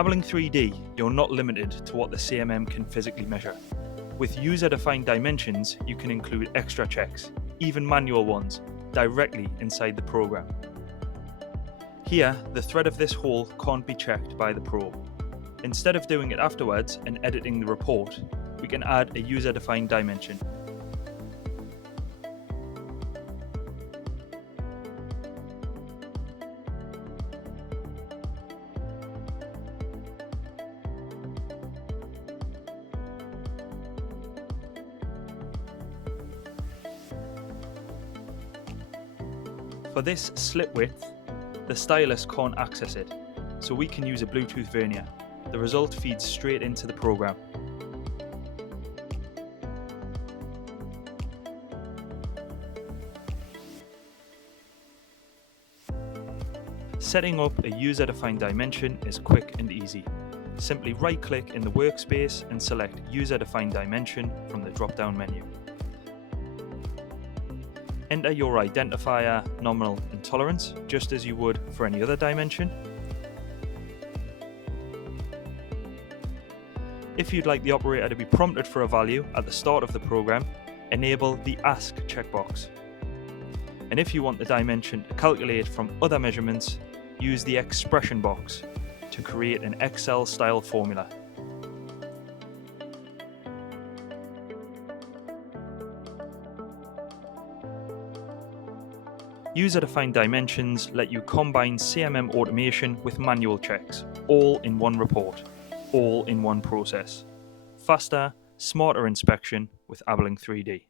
Aberlink3D, you're not limited to what the CMM can physically measure. With user-defined dimensions, you can include extra checks, even manual ones, directly inside the program. Here, the thread of this hole can't be checked by the probe. Instead of doing it afterwards and editing the report, we can add a user-defined dimension. For this slit width, the stylus can't access it, so we can use a Bluetooth Vernier. The result feeds straight into the program. Setting up a user-defined dimension is quick and easy. Simply right-click in the workspace and select User-Defined Dimension from the drop-down menu. Enter your identifier, nominal and tolerance, just as you would for any other dimension. If you'd like the operator to be prompted for a value at the start of the program, enable the Ask checkbox. And if you want the dimension to calculate from other measurements, use the expression box to create an Excel-style formula. User-defined dimensions let you combine CMM automation with manual checks, all in one report, all in one process. Faster, smarter inspection with Aberlink3D.